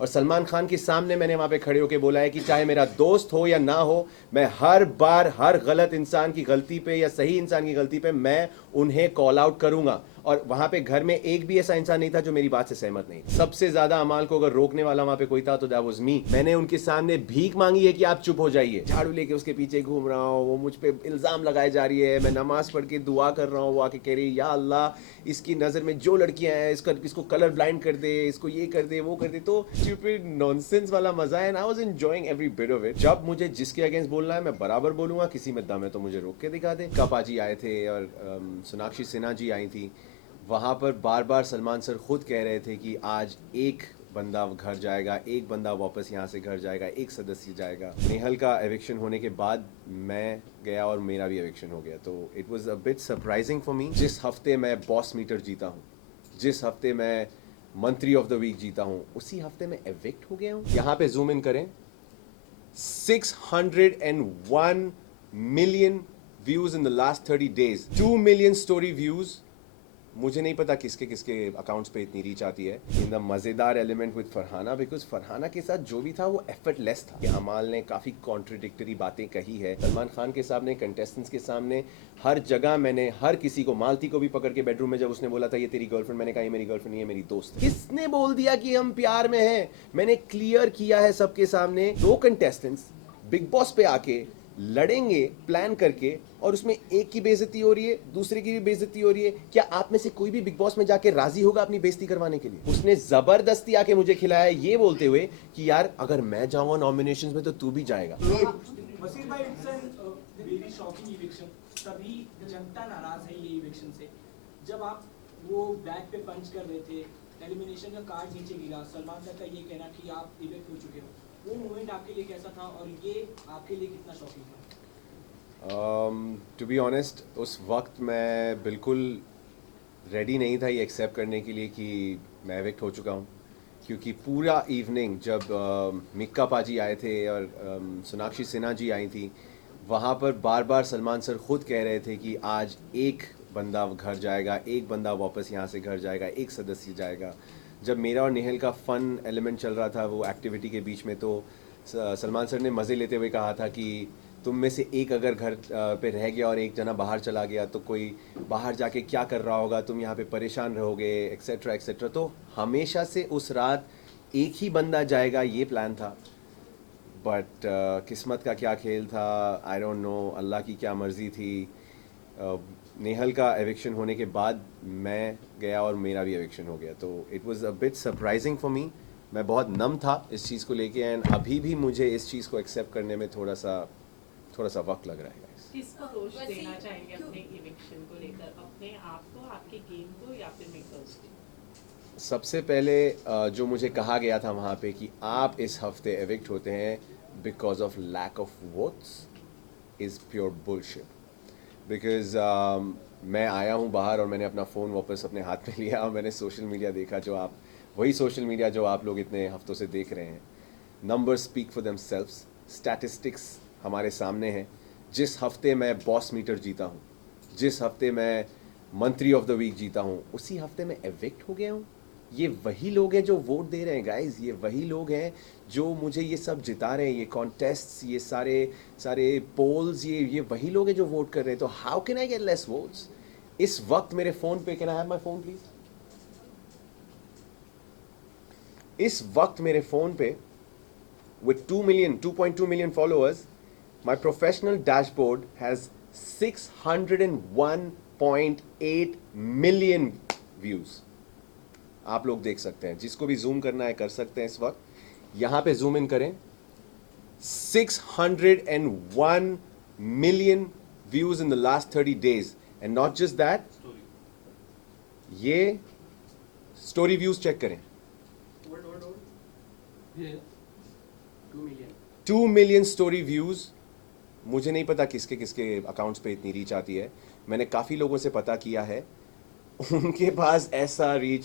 और सलमान खान के सामने मैंने वहाँ पे खड़े होकर बोला है कि चाहे मेरा दोस्त हो या ना हो, मैं हर बार हर गलत इंसान की गलती पे या सही इंसान की गलती पे मैं उन्हें कॉल आउट करूंगा। और वहाँ पे घर में एक भी ऐसा इंसान नहीं था जो मेरी बात से सहमत नहीं। सबसे ज्यादा अमाल को अगर रोकने वाला वहाँ पे कोई था तो दैट वाज मी। मैंने उनके सामने भीख मांगी है कि आप चुप हो जाइए। झाड़ू लेके उसके पीछे घूम रहा हूँ, वो मुझ पे इल्जाम लगाए जा रही है। मैं नमाज पढ़ के दुआ कर रहा हूँ, वो आके कह रही या अल्लाह इसकी नज़र में जो लड़कियां हैं इसको कलर ब्लाइंड कर दे, इसको ये कर दे वो कर दे। तो स्टूपिड नॉनसेंस वाला मजा है। And I was enjoying every bit of it. जब मुझे जिसके अगेंस्ट बोलना है मैं बराबर बोलूंगा, किसी में दम है तो मुझे रोक के दिखा दे। कपा जी आए थे और सोनाक्षी सिन्हा जी आई थी। वहाँ पर बार बार सलमान सर खुद कह रहे थे कि आज एक बंदा घर जाएगा, एक बंदा वापस यहाँ से घर जाएगा, एक सदस्य जाएगा। नेहल का एविक्शन होने के बाद मैं गया और मेरा भी एविक्शन हो गया। तो it was a bit surprising for me. जिस हफ्ते मैं बॉस मीटर जीता हूँ, जिस हफ्ते मैं मंत्री ऑफ द वीक जीता हूँ, उसी हफ्ते में एविक्ट हो गया हूँ। यहाँ पे जूम इन करें, 601 million views in the last 30 days, 2 million story views. मुझे नहीं पता किसके किसके अकाउंट्स पे इतनी रीच आती है। इन द मज़ेदार element with Farhana, because Farhana के साथ जो भी था वो एफर्टलेस था। कि अमाल ने काफ़ी कॉन्ट्रडिक्टरी बातें कही है सलमान खान के सामने, कंटेस्टेंट्स के सामने, हर जगह। मैंने हर किसी को, मालती को भी पकड़ के बेडरूम में जब उसने बोला था ये तेरी गर्लफ्रेंड, मैंने कहा ये मेरी गर्लफ्रेंड नहीं है, मेरी दोस्त। किसने बोल दिया कि हम प्यार में हैं? मैंने क्लियर किया है सबके सामने। दो कंटेस्टेंट्स बिग बॉस पे आके लड़ेंगे प्लान करके, और उसमें एक की बेइज्जती हो रही है, दूसरे की भी बेइज्जती हो रही है। क्या आप में से कोई भी बिग बॉस में जाके राजी होगा अपनी बेइज्जती करवाने के लिए? उसने जबरदस्ती आके मुझे खिलाया ये बोलते हुए कि यार अगर मैं जाऊंगा नॉमिनेशंस में तो तू भी जाएगा। वसीर भाई, it's an very shocking eviction. सभी जनता नाराज है ये इविक्शन से। जब आप वो बैक पे पंच कर रहे थे, एलिमिनेशन का कार्ड नीचे गिरा, सलमान सर का ये कहना कि आप इविक्ट हो चुके हो, वो मोमेंट आपके लिए कैसा था और ये आपके लिए कितना शॉकिंग था? टू बी ऑनेस्ट, उस वक्त मैं बिल्कुल रेडी नहीं था ये एक्सेप्ट करने के लिए कि मैं एविक्ट हो चुका हूँ। क्योंकि पूरा इवनिंग जब मिक्का पाजी आए थे और सोनाक्षी सिन्हा जी आई थी, वहाँ पर बार बार सलमान सर खुद कह रहे थे कि आज एक बंदा घर जाएगा, एक बंदा वापस यहाँ से घर जाएगा, एक सदस्य जाएगा। जब मेरा और नेहल का फ़न एलिमेंट चल रहा था वो एक्टिविटी के बीच में, तो सलमान सर ने मज़े लेते हुए कहा था कि तुम में से एक अगर घर पे रह गया और एक जना बाहर चला गया तो कोई बाहर जाके क्या कर रहा होगा, तुम यहाँ पे परेशान रहोगे, एक्सेट्रा एक्सेट्रा। तो हमेशा से उस रात एक ही बंदा जाएगा ये प्लान था। बट किस्मत का क्या खेल था, आई डोंट नो, अल्लाह की क्या मर्ज़ी थी। नेहल का एविक्शन होने के बाद मैं गया और मेरा भी एविक्शन हो गया। तो it was a bit surprising for me. मैं बहुत नम था इस चीज़ को लेके, एंड अभी भी मुझे इस चीज़ को एक्सेप्ट करने में थोड़ा सा वक्त लग रहा है। किसको दोष देना चाहेंगे अपने इविक्शन को लेकर? अपने आप को, आपके गेम को, या फिर मेकर्स को? सबसे पहले जो मुझे कहा गया था वहाँ पे कि आप इस हफ्ते एविक्ट होते हैं because of lack of votes, is pure bullshit. Because मैं आया हूँ बाहर और मैंने अपना फ़ोन वापस अपने हाथ में लिया और मैंने सोशल मीडिया देखा, वही सोशल मीडिया जो आप लोग इतने हफ्तों से देख रहे हैं। Numbers speak for themselves, statistics हमारे सामने हैं। जिस हफ्ते मैं बॉस मीटर जीता हूँ, जिस हफ्ते मैं मंत्री ऑफ द वीक जीता हूँ, उसी हफ्ते में एविक्ट हो गया हूँ। ये वही लोग हैं जो वोट दे रहे हैं गाइज, ये वही लोग हैं जो मुझे ये सब जिता रहे हैं, ये कॉन्टेस्ट्स, ये सारे पोल्स, ये वही लोग हैं जो वोट कर रहे हैं। तो how can I get less votes? इस वक्त मेरे फ़ोन पे, can I have my phone please? इस वक्त मेरे फ़ोन पे with 2.2 million followers, my professional dashboard has 601.8 million views. आप लोग देख सकते हैं, जिसको भी जूम करना है कर सकते हैं। इस वक्त यहाँ पे जूम इन करें, 601 million views in the last 30 days. And not just that, ये स्टोरी व्यूज चेक करें, 2 मिलियन स्टोरी व्यूज़। मुझे नहीं पता किसके किसके अकाउंट्स पे इतनी रीच आती है। मैंने काफ़ी लोगों से पता किया है, उनके पास ऐसा रीच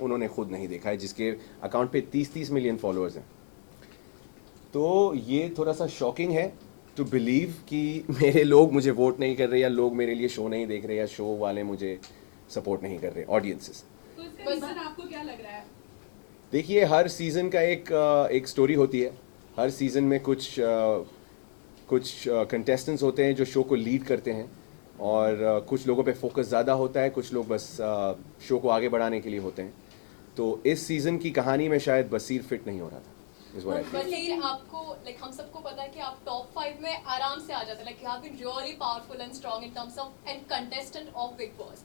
उन्होंने खुद नहीं देखा है, जिसके अकाउंट पे 30-30 मिलियन फॉलोअर्स हैं। तो ये थोड़ा सा शॉकिंग है टू बिलीव कि मेरे लोग मुझे वोट नहीं कर रहे, या लोग मेरे लिए शो नहीं देख रहे, या शो वाले मुझे सपोर्ट नहीं कर रहे, ऑडियंसेस। तो इसका रीजन आपको क्या लग रहा है? देखिए, हर सीज़न का एक स्टोरी होती है। हर सीज़न में कुछ कंटेस्टेंट्स होते हैं जो शो को लीड करते हैं, और कुछ लोगों पे फोकस ज़्यादा होता है, कुछ लोग बस शो को आगे बढ़ाने के लिए होते हैं। तो इस सीज़न की कहानी में शायद बसीर फिट नहीं हो रहा था, इस what I feel. बसीर, आपको लाइक हम सबको पता है कि आप टॉप 5 में आराम से आ जाते हैं, like you have been really powerful and strong in terms of and contestant of Bigg Boss.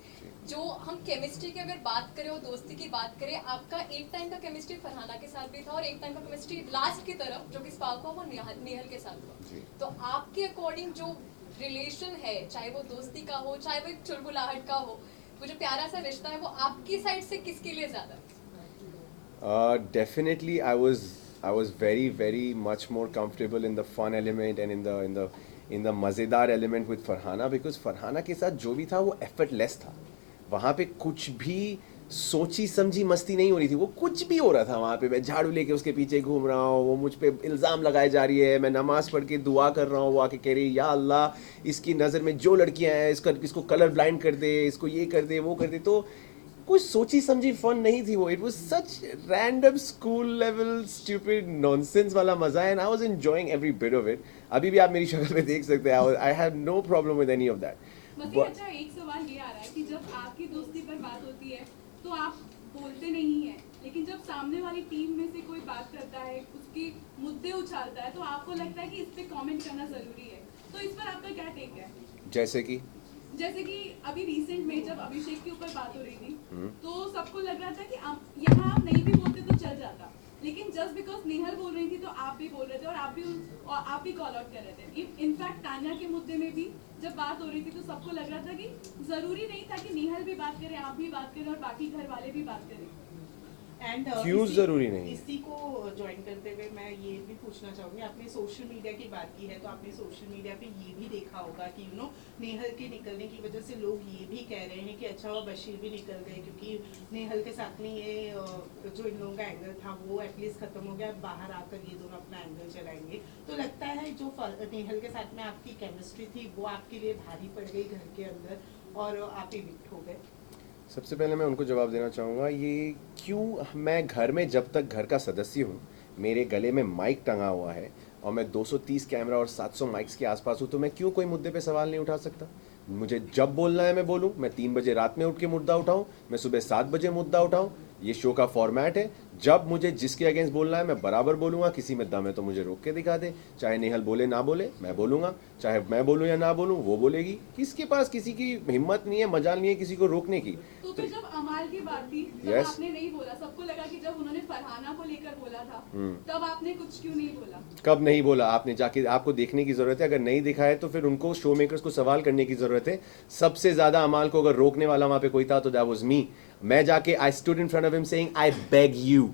जो हम केमिस्ट्री की अगर बात करें और दोस्ती की बात करें, आपका एक टाइम का केमिस्ट्री फरहाना के साथ भी था और एक टाइम का केमिस्ट्री लास्ट की तरफ जो कि स्पार्क हुआ वो नेहल के साथ जी। हुआ। तो आपके अकॉर्डिंग जो रिलेशन है, चाहे वो दोस्ती का हो, चाहे वो एक चुलबुलाहट का हो, वो जो प्यारा सा रिश्ता है, वो आपकी साइड से किसके लिए ज्यादा? Definitely, I was very much more comfortable in the fun element and in the मज़ेदार element with Farhana, because Farhana के साथ जो भी था वो effortless था। वहाँ पे कुछ भी सोची समझी मस्ती नहीं हो रही थी, वो कुछ भी हो रहा था वहाँ पे। मैं झाड़ू लेके उसके पीछे घूम रहा हूँ, वो मुझ पे इल्ज़ाम लगाए जा रही है, मैं नमाज़ पढ़ के दुआ कर रहा हूँ, वो आके कह रही है या अल्लाह इसकी नज़र में जो लड़कियाँ हैं इसको कलर ब्लाइंड कर दे, इसको ये कर दे, वो कर दे। तो कुछ सोची समझी फन नहीं थी वो। It was such random school level stupid nonsense वाला मजा है, and I was enjoying every bit of it. अभी भी आप मेरी शक्ल पे देख सकते हैं, I have no problem with any of that. बस अच्छा, एक सवाल ये आ रहा है कि जब आपकी दोस्ती पर बात होती है तो आप बोलते नहीं है, लेकिन जब सामने वाली टीम में से कोई बात करता है, उसके मुद्दे उछालता है, तो आपको लगता है कि इस पे कमेंट करना जरूरी है। तो इस पर आपका क्या टेक है? जैसे कि अभी रिसेंट में जब अभिषेक के ऊपर बात हो रही थी, तो सबको लग रहा था कि यहाँ आप नहीं भी बोलते तो चल जाता, लेकिन जस्ट बिकॉज नेहल बोल रही थी तो आप भी बोल रहे थे और आप भी कॉल आउट कर रहे थे। इनफैक्ट तान्या के मुद्दे में भी जब बात हो रही थी तो सबको लग रहा था कि जरूरी नहीं था कि नेहल भी बात करे, आप भी बात करें और बाकी घर वाले भी बात करें। एंड क्यों जरूरी नहीं? इसी को ज्वाइन करते हुए मैं ये भी पूछना चाहूँगी, आपने सोशल मीडिया की बात की है तो आपने सोशल मीडिया पे ये भी देखा होगा कि यू नो नेहल के निकलने की वजह से लोग ये भी कह रहे हैं कि अच्छा वो बशीर भी निकल गए, क्योंकि नेहल के साथ में ये जो इन लोगों का एंगल था वो एटलीस्ट खत्म हो गया, बाहर आकर ये दोनों अपना एंगल चलाएंगे। तो लगता है जो नेहल के साथ में आपकी केमिस्ट्री थी वो आपके लिए भारी पड़ गई घर के अंदर और आप इविक्ट हो गए। सबसे पहले मैं उनको जवाब देना चाहूँगा, ये क्यों मैं घर में जब तक घर का सदस्य हूँ, मेरे गले में माइक टंगा हुआ है और मैं 230 कैमरा और 700 माइक्स के आसपास हूँ, तो मैं क्यों कोई मुद्दे पे सवाल नहीं उठा सकता? मुझे जब बोलना है मैं बोलूँ, मैं 3 बजे रात में उठ के मुद्दा उठाऊँ, मैं सुबह 7 बजे मुद्दा उठाऊँ। ये शो का फॉर्मेट है, जब मुझे जिसके अगेंस्ट बोलना है मैं बराबर बोलूँगा। किसी में दम है तो मुझे रोक के दिखा दे, चाहे नेहल बोले ना बोले मैं बोलूँगा, चाहे मैं बोलूँ या ना बोलूँ वो बोलेगी। किसके पास किसी की हिम्मत नहीं है, मजाल नहीं है किसी को रोकने की। तो फिर जब अमाल की बात थी तब Yes. आपने नहीं बोला, सबको लगा कि जब उन्होंने फरहाना को लेकर बोला था तब आपने कुछ क्यों नहीं बोला? कब नहीं बोला? आपने जाके, आपको देखने की ज़रूरत है। अगर नहीं दिखा है तो फिर उनको, शो मेकर्स को सवाल करने की ज़रूरत है। सबसे ज़्यादा अमाल को अगर रोकने वाला वहाँ पे कोई था तो दैट वाज मी। मैं जाके I stood in front of him saying I beg you,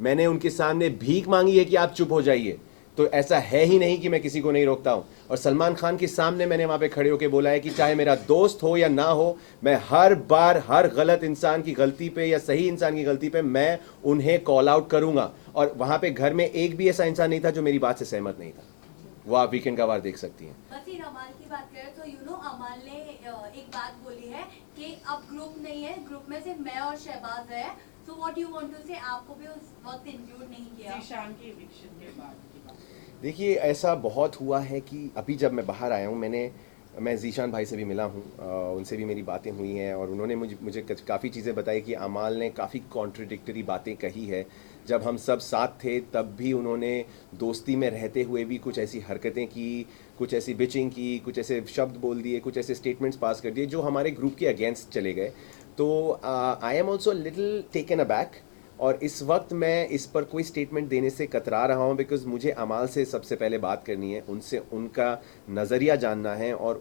मैंने उनके सामने भीख मांगी है कि आप चुप हो जाइए। तो ऐसा है ही नहीं कि मैं किसी को नहीं रोकता हूँ। और सलमान खान के सामने मैंने वहाँ पे खड़े होकर बोला है कि चाहे मेरा दोस्त हो या ना हो, मैं हर बार हर गलत इंसान की गलती पे या सही इंसान की गलती पे मैं उन्हें कॉल आउट करूँगा। और वहाँ पे घर में एक भी ऐसा इंसान नहीं था जो मेरी बात से सहमत नहीं था। वो आप वीकेंड का वार देख सकती हैं। बसीर, अमाल की बात करें तो यू नो अमाल ने एक बात बोली है कि अब ग्रुप नहीं है, ग्रुप में सिर्फ मैं और शहबाज है। So what you want to say, आपको भी उस वक्त इंक्लूड नहीं किया? ज़ीशान की इविक्शन के बाद की बात। देखिए, ऐसा बहुत हुआ है कि अभी जब मैं बाहर आया हूँ, मैं ज़ीशान भाई से भी मिला हूँ, उनसे भी मेरी बातें हुई हैं और उन्होंने मुझे काफ़ी चीज़ें बताई कि अमाल ने काफ़ी कॉन्ट्रडिक्टरी बातें कही है। जब हम सब साथ थे तब भी उन्होंने दोस्ती में रहते हुए भी कुछ ऐसी हरकतें की, कुछ ऐसी बिचिंग की, कुछ ऐसे शब्द बोल दिए, कुछ ऐसे स्टेटमेंट्स पास कर दिए जो हमारे ग्रुप के अगेंस्ट चले गए। तो I am also little taken aback, और इस वक्त मैं इस पर कोई स्टेटमेंट देने से कतरा रहा हूँ, बिकॉज़ मुझे अमाल से सबसे पहले बात करनी है, उनसे उनका नज़रिया जानना है और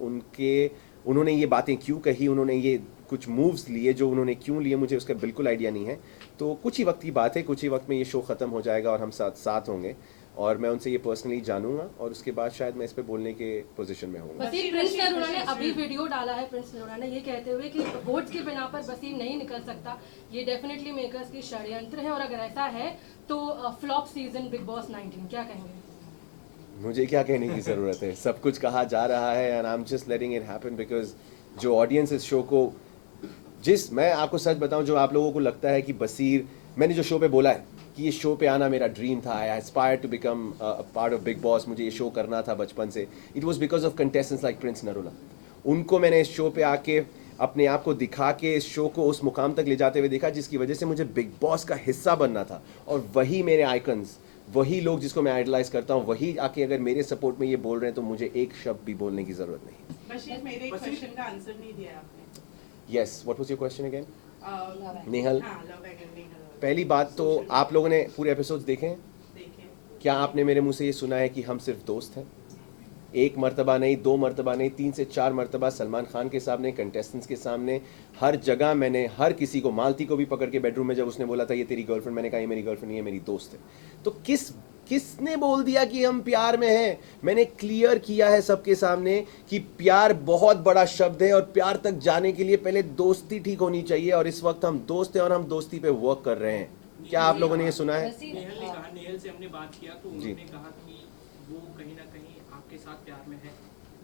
उन्होंने ये बातें क्यों कही, उन्होंने ये कुछ मूव्स लिए जो उन्होंने क्यों लिए, मुझे उसका बिल्कुल आइडिया नहीं है। तो कुछ ही वक्त की बात है, कुछ ही वक्त में ये शो ख़त्म हो जाएगा और हम साथ होंगे और मैं उनसे ये पर्सनली जानूंगा और उसके बाद शायद मैं इस पे बोलने के पोजीशन में होऊंगा। बसीर, प्रिंस नरूला ने अभी वीडियो डाला है, प्रिंस नरूला ने ये कहते हुए कि वोट्स के बिना पर बसीर नहीं निकल सकता, ये डेफिनेटली मेकर्स की षड्यंत्र है और अगर ऐसा है तो फ्लॉप सीजन बिग बॉस 19, क्या कहेंगे? मुझे क्या कहने की ज़रूरत है, सब कुछ कहा जा रहा है and I am just letting it happen because जो ऑडियंस इस शो को, मैं आपको सच बताऊं, जो आप लोगों को लगता है कि बसीर, मैंने जो शो पे बोला है कि ये शो पे आना मेरा ड्रीम था, I aspire to become part of Bigg Boss, मुझे ये शो करना था बचपन से, it was because of contestants like Prince Narula. उनको मैंने इस शो पे आके अपने आप को दिखा के इस शो को उस मुकाम तक ले जाते हुए देखा जिसकी वजह से मुझे बिग बॉस का हिस्सा बनना था। और वही मेरे आइकन्स, वही लोग जिसको मैं आइडलाइज करता हूँ, वही आके अगर मेरे सपोर्ट में ये बोल रहे हैं तो मुझे एक शब्द भी बोलने की जरूरत नहीं। बशीर, मेरे एक क्वेश्चन का आंसर नहीं दिया आपने। Yes, what was your question again? Nehal. Nehal, हाँ, लव एंड नेहल। पहली बात तो आप लोगों ने पूरे एपिसोड्स देखे हैं? देखिए, क्या आपने मेरे मुंह से ये सुना है कि हम सिर्फ दोस्त हैं? एक मर्तबा नहीं, दो मर्तबा नहीं, 3 से 4 मर्तबा सलमान खान के सामने, कंटेस्टेंट्स के सामने, हर जगह मैंने हर किसी को, मालती को भी पकड़ के बेडरूम में जब उसने बोला था ये तेरी गर्लफ्रेंड, मैंने कहा ये मेरी गर्लफ्रेंड नहीं है, मेरी दोस्त है। तो किसने बोल दिया कि हम प्यार में हैं? मैंने क्लियर किया है सबके सामने कि प्यार बहुत बड़ा शब्द है और प्यार तक जाने के लिए पहले दोस्ती ठीक होनी चाहिए, और इस वक्त हम दोस्त हैं और हम दोस्ती पे वर्क कर रहे हैं। क्या आप लोगों ने ये सुना है? नेहल ने कहा, नेहल से हमने बात किया तो जी। उन्होंने कहा कि वो कहीं ना कहीं आपके साथ प्यार में है,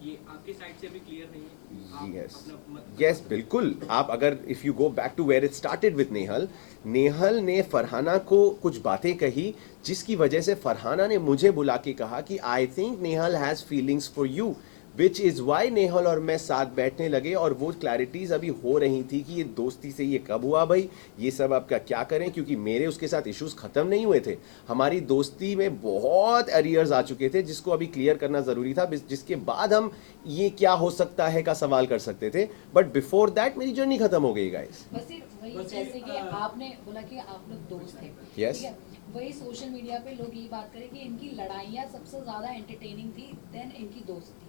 ये आपके साइड से भी क्लियर नहीं है। आप Yes. अपना मत- यस, बिल्कुल। आप अगर if you go back to where it started with Nehal, Nehal ने फरहाना को कुछ बातें कही जिसकी वजह से फरहाना ने मुझे बुला के कहा कि I think Nehal has feelings for you, which is why Nehal और मैं साथ बैठने लगे और वो क्लैरिटीज अभी हो रही थी कि ये दोस्ती से ये कब हुआ भाई, ये सब आपका क्या करें, क्योंकि मेरे उसके साथ इश्यूज खत्म नहीं हुए थे। हमारी दोस्ती में बहुत एरियर्स आ चुके थे जिसको अभी क्लियर करना ज़रूरी था, जिसके बाद हम ये क्या हो सकता है का सवाल कर सकते थे, बट बिफोर दैट मेरी जर्नी खत्म हो गई गाइस। वही वसीर, जैसे कि आपने बोला कि आप लोग दोस्त थे, Yes. ठीक है? वही सोशल मीडिया पे लोग ये बात करें कि इनकी लड़ाइयाँ सबसे ज्यादा एंटरटेनिंग थी देन इनकी दोस्ती।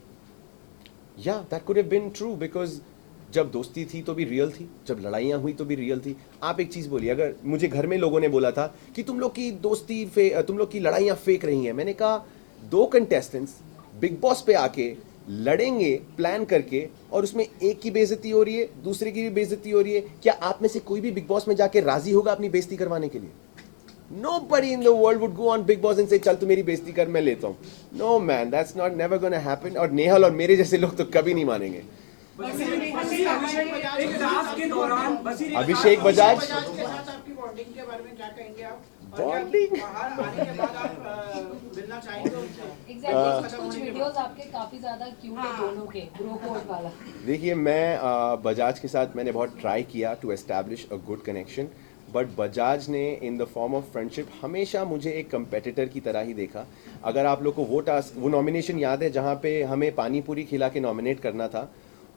या that could have been true, because जब दोस्ती थी तो भी रियल थी, जब लड़ाइयाँ हुई तो भी रियल थी। आप एक चीज़ बोलिए, अगर मुझे घर में लोगों ने बोला था कि तुम लोग की दोस्ती तुम लोग की लड़ाइयाँ फेक रही हैं, मैंने कहा 2 कंटेस्टेंट्स बिग बॉस पे आके लड़ेंगे प्लान करके और उसमें एक की बेइज्जती हो रही है, दूसरे की भी बेइज्जती हो रही है, क्या आप में से कोई भी बिग बॉस में जाके राजी होगा अपनी बेइज्जती करवाने के लिए? Nobody in the world would go on Big Boss and say चल तू मेरी बेइज्जती कर, मैं लेता हूँ। No man, that's not never gonna happen। और नेहल और मेरे जैसे लोग तो कभी नहीं मानेंगे। बशीर, एक टास्क के दौरान बशीर, एक अभिषेक टास्क- बजाज, के साथ आपकी बॉन्डिंग के बारे में क्या कहेंगे आप? और Bonding? क्या बाहर आने के बाद आप मिलना चाहेंगे उनसे? एग्जैक्टली, कुछ वीडियोस आपके काफी ज्यादा क्यूट है दोनों के, ब्रो कोड वाला। देखिए मैं बजाज के साथ मैंने बहुत ट्राई किया to establish a good connection, but Bajaj ने in the form of friendship हमेशा मुझे एक कंपेटिटर की तरह ही देखा। अगर आप लोग को वो नॉमिनेशन याद है जहाँ पे हमें पानी पूरी खिला के नॉमिनेट करना था,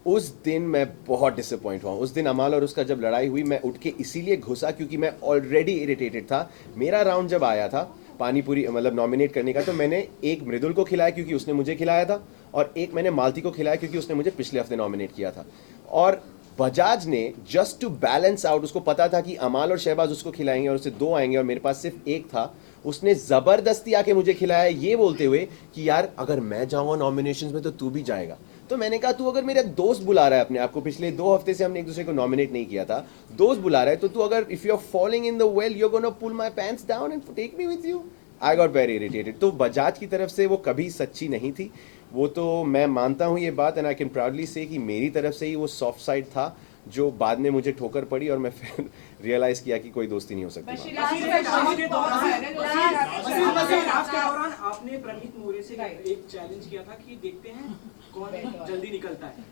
उस दिन मैं बहुत डिसअपॉइंट हुआ। उस दिन अमाल और उसका जब लड़ाई हुई, मैं उठ के इसीलिए घुसा क्योंकि मैं ऑलरेडी इरिटेटेड था। मेरा राउंड जब आया था पानी पूरी मतलब नॉमिनेट करने का, तो मैंने एक मृदुल को खिलाया क्योंकि उसने मुझे खिलाया था, और एक मैंने मालती को खिलाया क्योंकि उसने मुझे पिछले हफ्ते नॉमिनेट किया था। और बजाज ने जस्ट टू बैलेंस आउट, उसको पता था कि अमाल और शहबाज उसको खिलाएंगे और उससे 2 आएंगे और मेरे पास सिर्फ एक था, उसने जबरदस्ती आके मुझे खिलाया ये बोलते हुए कि यार अगर मैं जाऊंगा नॉमिनेशंस में तो तू भी जाएगा। तो मैंने कहा तू अगर मेरा दोस्त बुला रहा है अपने आप को, पिछले 2 हफ्ते से हमने एक दूसरे को नॉमिनेट नहीं किया था, दोस्त बुला रहा है, तो तू अगर if you are following in the well you are gonna pull my pants down and take me with you. I got very irritated. तो बजाज की तरफ से वो कभी सच्ची नहीं थी, वो तो मैं मानता हूँ ये बात, एंड आई कैन प्राउडली से कि मेरी तरफ से ही वो सॉफ्ट साइड था जो बाद में मुझे ठोकर पड़ी और मैं फिर रियलाइज किया कि कोई दोस्ती नहीं हो सकती। बशीर, बशीर, last टास्क के question दौरान- बहुत है ना, बशीर, last- टास्क के दौरान आपने प्रणीत मोरे से Right. एक चैलेंज किया था कि देखते हैं कौन जल्दी निकलता है,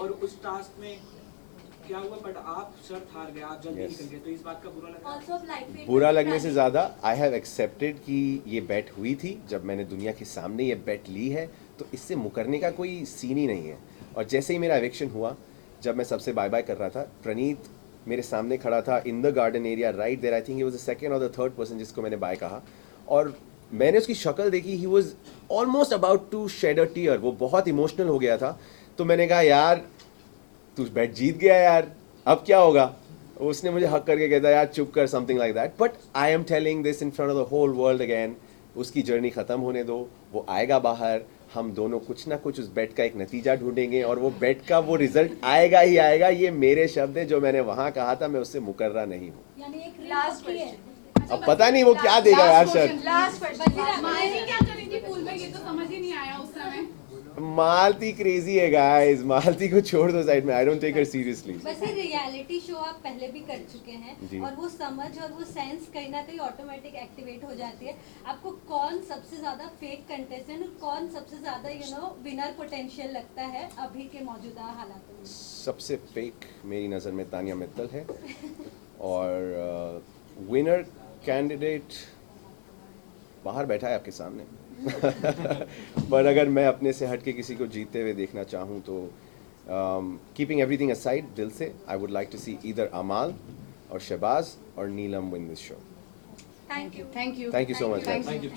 और उस टास्क में क्या हुआ, बट आप शर्त हार गए, आप जल्दी Yes. निकल गए, तो इस बात का बुरा लगा? Also of life में बुरा लगने से ज़्यादा आई हैव एक्सेप्टेड कि ये बेट हुई थी। जब मैंने दुनिया के सामने ये बेट ली है तो इससे मुकरने का कोई सीन ही नहीं है। और जैसे ही मेरा एविक्शन हुआ, जब मैं सबसे बाय बाय कर रहा था, प्रणीत मेरे सामने खड़ा था in the garden area right there. I think he was the second और द थर्ड पर्सन जिसको मैंने बाय कहा, और मैंने उसकी शक्ल देखी, he was almost about to shed a tear, वो बहुत इमोशनल हो गया था। तो मैंने कहा यार तू बैट जीत गया यार, अब क्या होगा? उसने मुझे हक करके कहता यार चुप कर, something like that. But I am telling this in front of the whole world again, उसकी जर्नी खत्म होने दो, वो आएगा बाहर, हम दोनों कुछ ना कुछ उस बेट का एक नतीजा ढूंढेंगे और वो बेट का वो रिजल्ट आएगा ही आएगा। ये मेरे शब्द है, जो मैंने वहां कहा था, मैं उससे मुकर्रा नहीं हूँ। यानी एक Last रील है। question. अब पता नहीं वो क्या देगा यार सर। Last question. मायरी क्या करेंगी पूल में, ये तो समझ ही नहीं आया उस समय। मालती क्रेजी है गाइस, मालती को छोड़ दो साइड में, I don't take her seriously. वैसे रियलिटी शो आप पहले भी कर चुके जी। हैं और वो समझ और वो सेंस कहीं ना कहीं ऑटोमेटिक एक्टिवेट हो जाती है। आपको कौन सबसे ज्यादा फेक कंटेस्टेंट और कौन सबसे ज्यादा विनर पोटेंशियल लगता है अभी के मौजूदा हालातों में? सबसे फेक मेरी नज़र में तानिया मित्तल है और विनर कैंडिडेट बाहर बैठा है आपके सामने। पर अगर मैं अपने से हट के किसी को जीतते हुए देखना चाहूँ तो कीपिंग एवरीथिंग असाइड, दिल से I would like to see either Amaal और शहबाज और Neelam win this show. Thank you. Thank you thank you so much. Thank you.